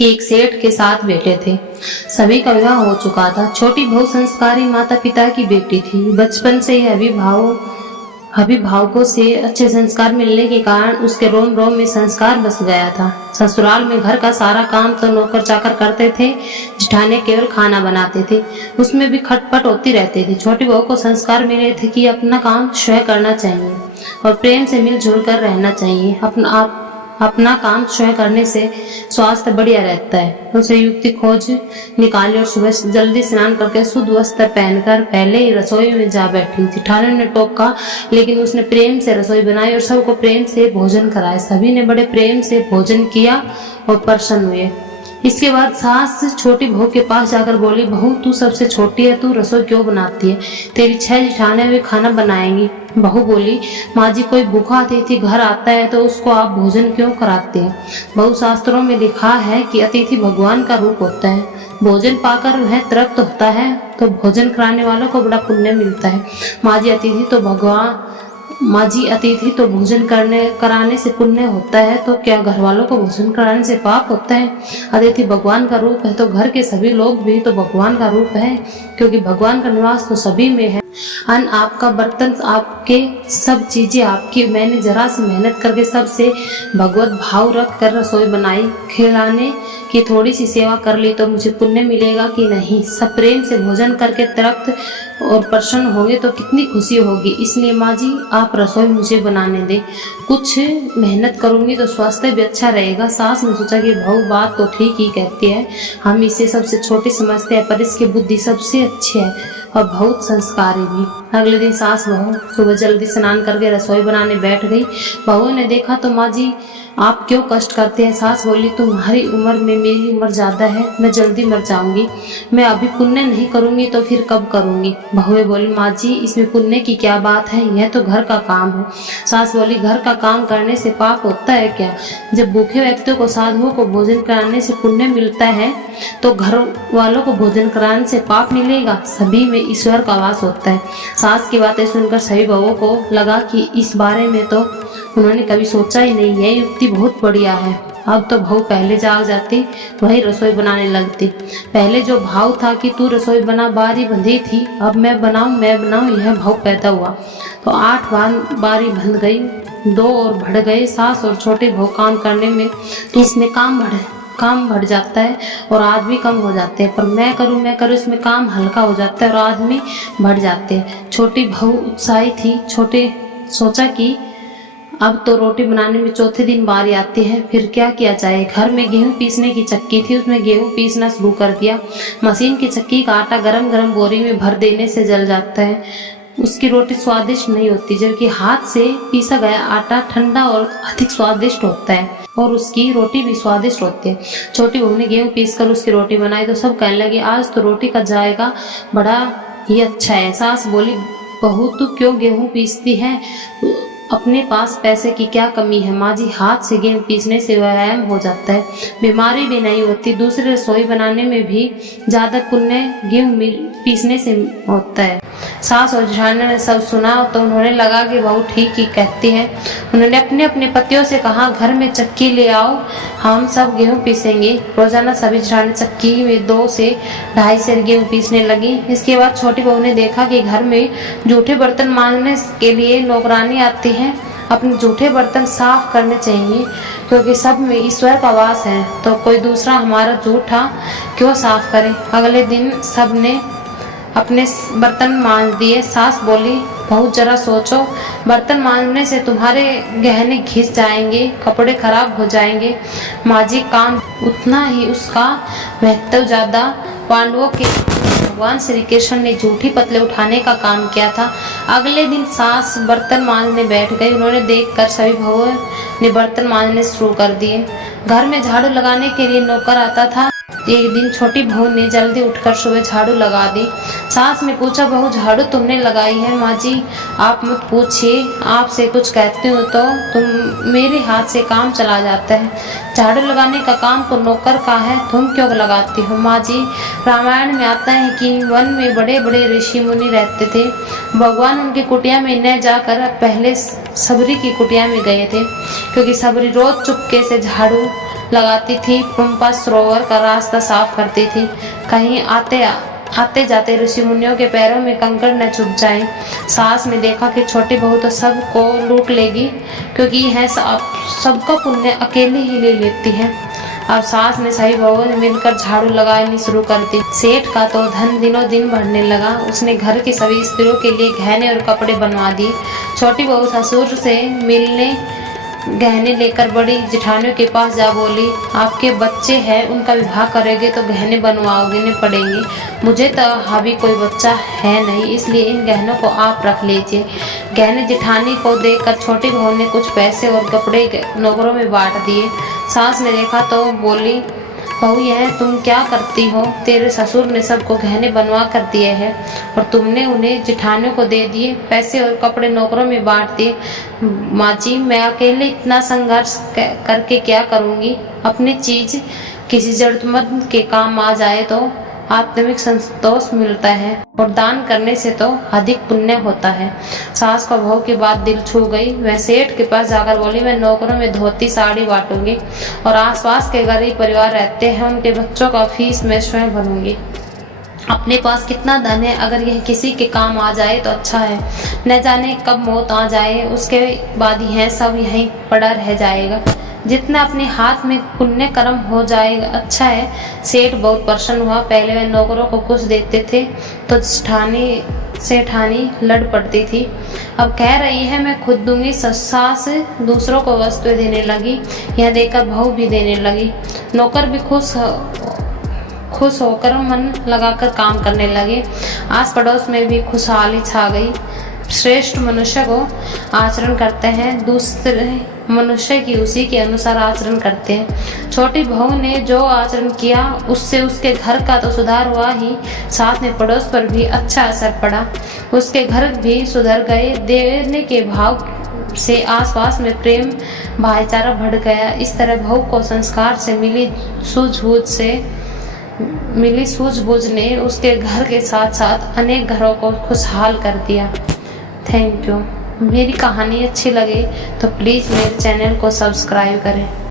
एक सेठ के साथ बैठे थे। सभी का विवाह हो चुका था। छोटी बहू संस्कारी माता पिता की बेटी थी। बचपन से ही अभिभावकों से अच्छे संस्कार मिलने के कारण उसके रोम रोम में संस्कार बस गया था। ससुराल में घर का सारा काम तो नौकर चाकर करते थे, जिठाने केवल खाना बनाते थे। उसमें भी खटपट होती रहती थी। छोटी बहू को संस्कार मिले थे कि अपना काम स्वयं करना चाहिए और प्रेम से मिलजुल कर रहना चाहिए। अपना काम स्वयं करने से स्वास्थ्य बढ़िया रहता है। उसे युक्ति खोज निकाली और सुबह जल्दी स्नान करके शुद्ध वस्त्र पहनकर पहले ही रसोई में जा बैठी। जिठानी ने टोका, लेकिन उसने प्रेम से रसोई बनाई और सबको प्रेम से भोजन कराया। सभी ने बड़े प्रेम से भोजन किया और प्रसन्न हुए। इसके बाद सास छोटी बहू के पास जाकर बोली, बहू तू सबसे छोटी है, तू रसोई क्यों बनाती है? तेरी 6 जिठाने वे खाना बनाएंगी। बहू बोली, माँ जी कोई भूखा अतिथि घर आता है तो उसको आप भोजन क्यों कराते हैं? बहू, शास्त्रों में लिखा है कि अतिथि भगवान का रूप होता है। भोजन पाकर वह तृप्त होता है तो भोजन कराने वालों को बड़ा पुण्य मिलता है। माँ जी अतिथि तो भोजन कराने से पुण्य होता है, तो क्या घर वालों को भोजन कराने से पाप होता है? अतिथि भगवान का रूप है तो घर के सभी लोग भी तो भगवान का रूप है, क्योंकि भगवान का निवास तो सभी में है। अन्न आपका, बर्तन आपके, सब चीजें आपकी। मैंने जरा सी मेहनत करके सबसे भगवत भाव रख कर रसोई बनाई, खिलाने की थोड़ी सी सेवा कर ली तो मुझे पुण्य मिलेगा कि नहीं? सब प्रेम से भोजन करके तृप्त और प्रसन्न होंगे तो कितनी खुशी होगी। इसलिए माँ जी आप रसोई मुझे बनाने दे, कुछ मेहनत करूंगी तो स्वास्थ्य भी अच्छा रहेगा। सास ने सोचा कि बहू बात तो ठीक ही कहती है, हम इसे सबसे छोटी समझते हैं पर इसकी बुद्धि सबसे अच्छी है और बहुत संस्कारी भी। अगले दिन सास बहू सुबह जल्दी स्नान करके रसोई बनाने बैठ गई। बहू ने देखा तो, माँ जी आप क्यों कष्ट करते हैं? सास बोली, तुम्हारी उम्र में मेरी उम्र ज्यादा है, मैं जल्दी मर जाऊंगी। मैं अभी पुण्य नहीं करूंगी तो फिर कब करूंगी? बहू बोली, माँ जी इसमें पुण्य की क्या बात है, यह तो घर का काम है। सास बोली, घर का काम करने से पाप होता है क्या? जब भूखे व्यक्तियों को, साधुओं को भोजन कराने से पुण्य मिलता है तो घर वालों को भोजन कराने से पाप मिलेगा। सभी में ईश्वर का वास होता है। सास की बातें सुनकर सभी बहुओं को लगा कि इस बारे में तो उन्होंने कभी सोचा ही नहीं, यह युक्ति बहुत बढ़िया है। अब तो बहू पहले जाग जाती, वही रसोई बनाने लगती। पहले जो भाव था कि तू रसोई बना, बारी बंधी थी, अब मैं बनाऊं, यह भाव पैदा हुआ तो 8 बारी बंध गई, 2 और बढ़ गए। सास और छोटे बहू काम करने में तो इसमें काम बढ़ जाता है और आदमी कम हो जाते हैं, पर मैं करूं इसमें काम हल्का हो जाता है और आदमी बढ़ जाते हैं। छोटी बहू उत्साही थी। सोचा कि अब तो रोटी बनाने में चौथे दिन बारी आती है, फिर क्या किया जाए। घर में गेहूं पीसने की चक्की थी, उसमें गेहूं पीसना शुरू कर दिया। मशीन की चक्की का आटा गरम गरम बोरी में भर देने से जल जाता है, उसकी रोटी स्वादिष्ट नहीं होती, जबकि हाथ से पीसा गया आटा ठंडा और अधिक स्वादिष्ट होता है और उसकी रोटी भी स्वादिष्ट होती है। छोटी बहू ने गेहूं पीसकर उसकी रोटी बनाई तो सब कहने लगे, आज तो रोटी का जायका बड़ा ही अच्छा है। सास बोली, बहू तू क्यों गेहूं पीसती है, अपने पास पैसे की क्या कमी है? माँ जी हाथ से गेहूं पीसने से व्यायाम हो जाता है, बीमारी भी नहीं होती, दूसरे रसोई बनाने में भी ज्यादा पुण्य गेहूं पीसने से होता है। सास और जेठानी ने सब सुना तो उन्होंने लगा कि बहू ठीक ही कहती है। उन्होंने अपने अपने पतियों से कहा, घर में चक्की ले आओ, हम सब गेहूं पीसेंगे। रोजाना सभी जेठानी चक्की में 2 से 2.5 सेर गेहूं पीसने लगी। इसके बाद छोटी बहू ने देखा कि घर में जूठे बर्तन मांजने के लिए नौकरानी आती है, अपने जूठे बर्तन साफ करने चाहिए, क्योंकि सब में ईश्वर का वास है, तो कोई दूसरा हमारा जूठा क्यों साफ करे। अगले दिन सब ने अपने बर्तन मांज दिए। सास बोली, बहुत जरा सोचो, बर्तन मांजने से तुम्हारे गहने घिस जाएंगे, कपड़े खराब हो जाएंगे। माँ जी काम उतना ही, उसका महत्व ज्यादा। पांडवों के भगवान श्री कृष्ण ने जूठी पतले उठाने का काम किया था। अगले दिन सास बर्तन मांजने बैठ गई। उन्होंने देखकर सभी बहुओं ने बर्तन मांजने शुरू कर दिए। घर में झाड़ू लगाने के लिए नौकर आता था। एक दिन छोटी बहू ने जल्दी उठकर सुबह झाड़ू लगा दी। सास ने पूछा, बहू झाड़ू तुमने लगाई है? माँ जी आप मत पूछिए, आपसे कुछ कहती हूँ तो मेरे हाथ से काम चला जाता है। झाड़ू लगाने का काम तो नौकर का है, तुम क्यों लगाती हो? माँ जी रामायण में आता है कि वन में बड़े बड़े ऋषि मुनि रहते थे, भगवान उनकी कुटिया में न जाकर पहले सबरी की कुटिया में गए थे, क्योंकि सबरी रोज चुपके से झाड़ू लगाती थी, पंपा सरोवर का रास्ता साफ करती थी। कहीं आते जाते ऋषि मुनियों के पैरों में कंकड़ न चुभ जाए। सास ने देखा कि छोटी बहू तो सबको लूट लेगी, क्योंकि यह सबका पुण्य अकेले ही ले लेती है। अब सास ने सभी बहुओं ने मिलकर झाड़ू लगानी शुरू कर दी। सेठ का तो धन दिनों दिन बढ़ने लगा। उसने घर की सभी स्त्रियों के लिए गहने और कपड़े बनवा दिए। छोटी बहू ससुर से मिलने गहने लेकर बड़ी जेठानियों के पास जा बोली, आपके बच्चे हैं, उनका विवाह करोगे तो गहने बनवाओगे पड़ेंगे। मुझे तो अभी कोई बच्चा है नहीं, इसलिए इन गहनों को आप रख लीजिए। गहने जेठानी को देकर छोटी बहू ने कुछ पैसे और कपड़े नौकरों में बांट दिए। सास ने देखा तो बोली, बहू यह तुम क्या करती हो? तेरे ससुर ने सबको गहने बनवा कर दिए हैं और तुमने उन्हें जेठानियों को दे दिए, पैसे और कपड़े नौकरों में बांट दिए। माँ जी, मैं अकेले इतना संघर्ष करके क्या करूँगी? अपनी चीज किसी जरूरतमंद के काम आ जाए तो आत्मिक संतोष मिलता है और दान करने से तो अधिक पुण्य होता है। सास को बहू की बात दिल छू गई। वह सेठ के पास जाकर बोली, मैं नौकरों में धोती साड़ी बांटूंगी और आसपास के गरीब परिवार रहते हैं, उनके बच्चों का फीस मैं स्वयं भरूंगी। अपने पास कितना धन है, अगर यह किसी के काम आ जाए तो अच्छा है। न जाने कब मौत आ जाए, उसके बाद यह सब यहीं पड़ा रह जाएगा। जितना अपने हाथ में पुण्य कर्म हो जाएगा अच्छा है। सेठ बहुत प्रसन्न हुआ। पहले वह नौकरों को कुछ देते थे तो सेठानी लड़ पड़ती थी। अब कह रही है मैं खुद दूंगी। सास दूसरों को वस्तुएं देने लगी। यह देखकर बहू भी देने लगी। नौकर भी खुश होकर मन लगाकर काम करने लगे। आस पड़ोस में भी खुशहाली छा गई। श्रेष्ठ मनुष्य को आचरण करते हैं, दूसरे मनुष्य की उसी के अनुसार आचरण करते हैं। छोटी बहू ने जो आचरण किया उससे उसके घर का तो सुधार हुआ ही, साथ में पड़ोस पर भी अच्छा असर पड़ा। उसके घर भी सुधर गए। देने के भाव से आसपास में प्रेम भाईचारा बढ़ गया। इस तरह बहू को संस्कार से मिली सूझबूझ ने उसके घर के साथ साथ अनेक घरों को खुशहाल कर दिया। Thank you. मेरी कहानी अच्छी लगे तो प्लीज़ मेरे चैनल को सब्सक्राइब करें।